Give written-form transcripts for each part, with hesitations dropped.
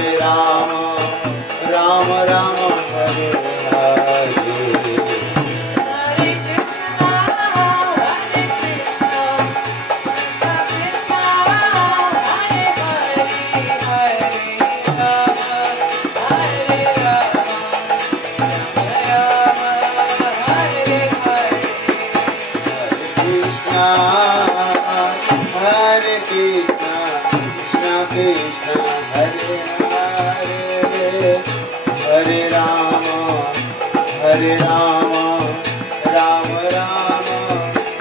Hare Rama, Rama Rama, Hare Hare. Hare Krishna, Hare Krishna, Krishna Krishna, Hare Hare, Hare Rama, Hare Rama, Rama Rama,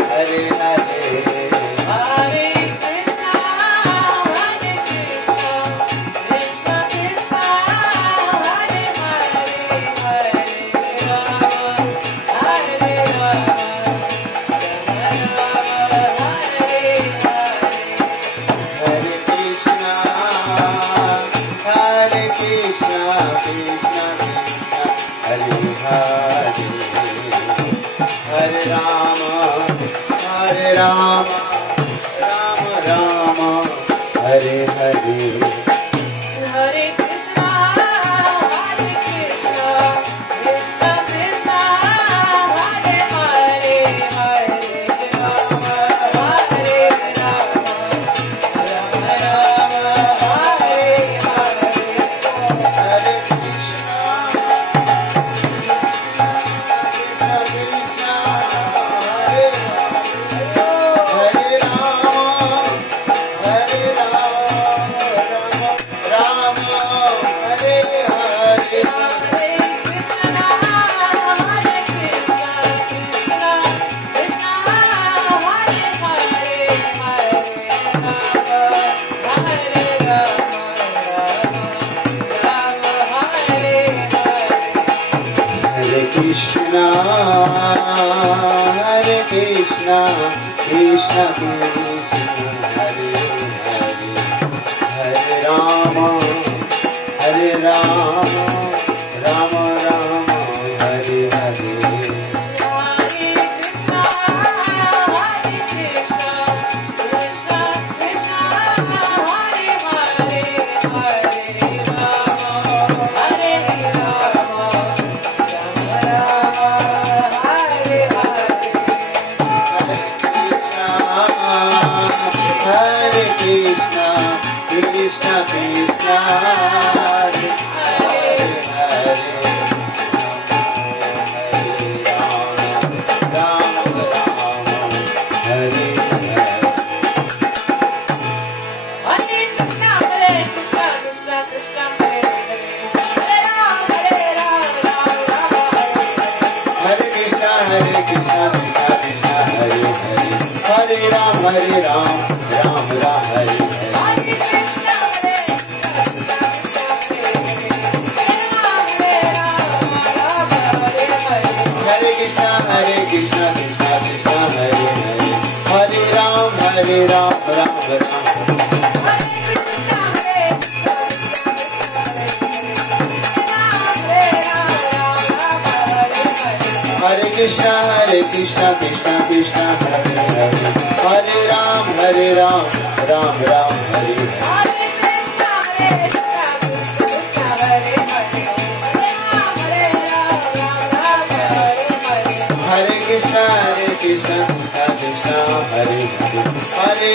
Hare Hare. Hare Krishna, Krishna Krishna, Hare Hare, Hare Rama, Hare Rama, Rama Rama, Hare Hare. Hare Krishna, Hare Krishna, Krishna Krishna, Hare Hare, Hare Rama, Hare Rama, Rama Krishna, Hare Krishna, Krishna Krishna, Hare Hare, Hare Rama, Hare Rama, Rama Rama, Hare Hare. Hare Ram, Ram Ram, Hare Hare. Hare Krishna, Hare Krishna, Krishna Krishna, Hare Hare. Hare Ram, Hare Ram, Ram Ram. Hare Krishna, Krishna Krishna, Hare Hare. Hare Ram, Ram Ram, Hare Hare. Hare Krishna, Krishna Krishna, Hare Hare. Hare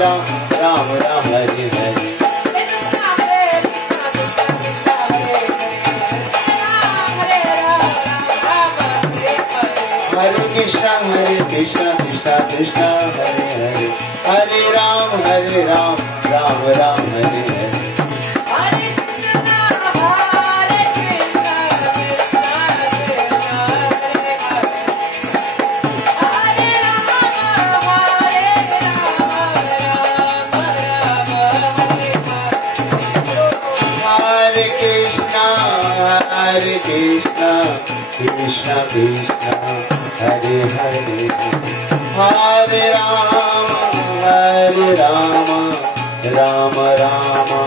Ram, Ram Ram, Hare Hare. Hare Krishna, Krishna Krishna, Hare Hare. Hare Ram, Ram Ram, Hare Hare. Hare Krishna, Krishna Krishna, Hare Hare. Hare Rama, Rama Rama,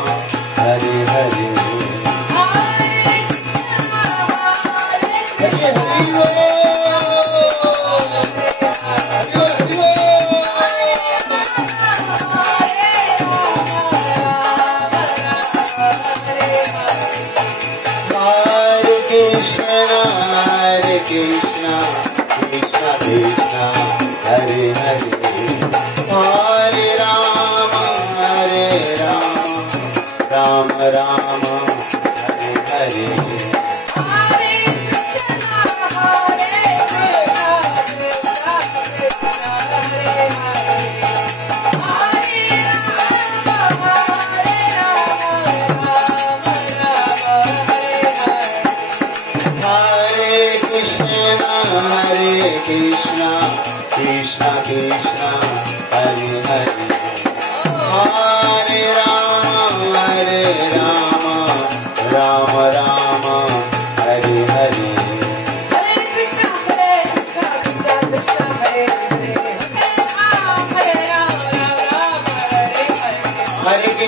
Hare Hare. Krishna Krishna Krishna Hare Hare Hare Rama Rama Rama Hare Hare Krishna Krishna Krishna Hare Hare Hare Rama Rama Rama Hare Hare Hare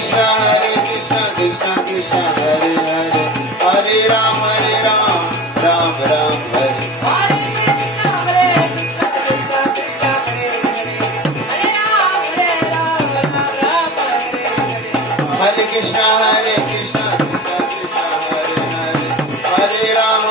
Krishna Krishna Krishna Hare Hare Hare Rama Hare Hare Hare Krishna Krishna Krishna Hare Hare Hare Rama Ram Ram Hare Hare Krishna Krishna Krishna Hare Hare Hare Rama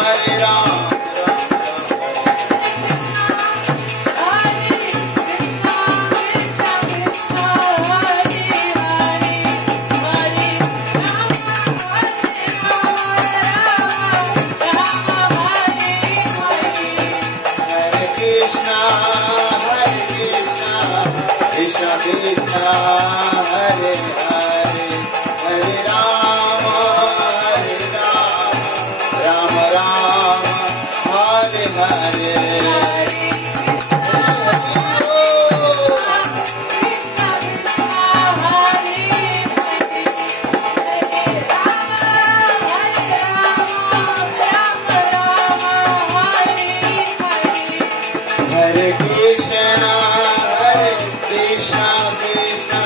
Krishna Krishna Hare Hare Hare Rama Rama Rama Hare Hare Hare Krishna Krishna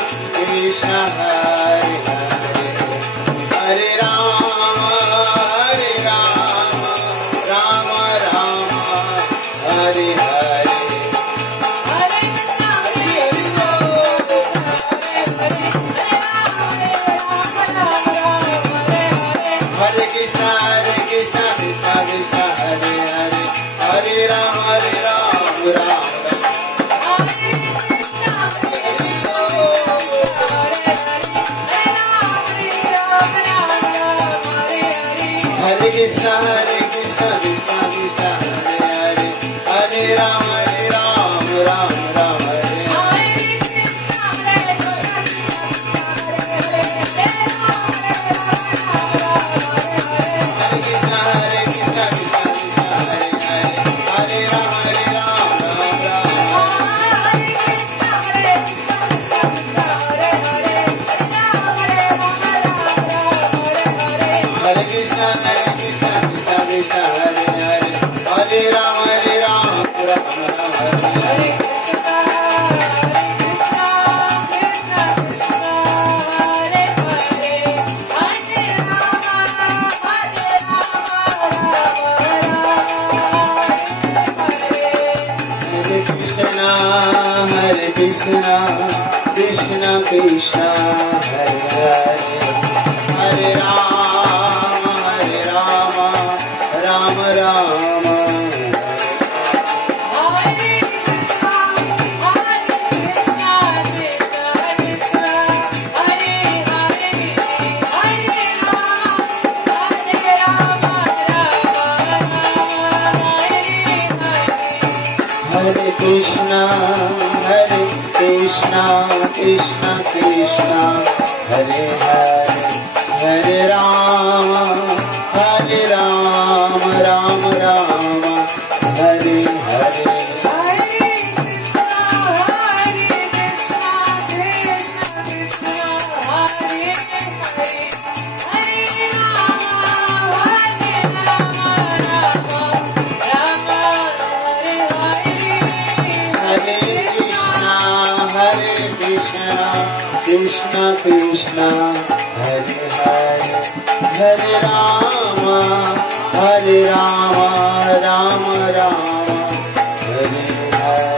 Krishna Hare Hare Hare Rama Rama Rama Hare Hare Hare Krishna Krishna Krishna Hare Hare Hare Rama Rama Hare Krishna Krishna Krishna Hare Hare Hare Rama Rama Hare Hare Krishna Krishna Krishna Hare Hare Hare Rama Hare Krishna Krishna Krishna Hare Hare Hare Rama Hare Krishna Krishna Krishna Hare Hare Hare Rama Rama Rama Hare Krishna Krishna Krishna Hare Hare Hare Rama Rama Rama Hare Hare Krishna Krishna Hare Hare Hare Rama Rama Rama Hare Hare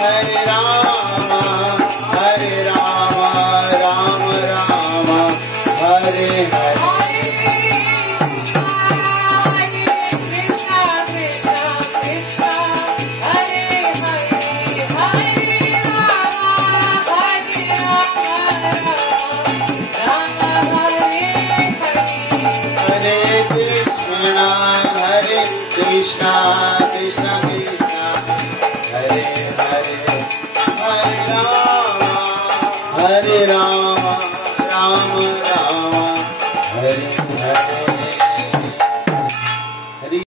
Hare Rama, Hare Rama, Rama Rama, Hare Hare. Krishna, Krishna Krishna, Hare Hare, Hare Rama, Hare Rama.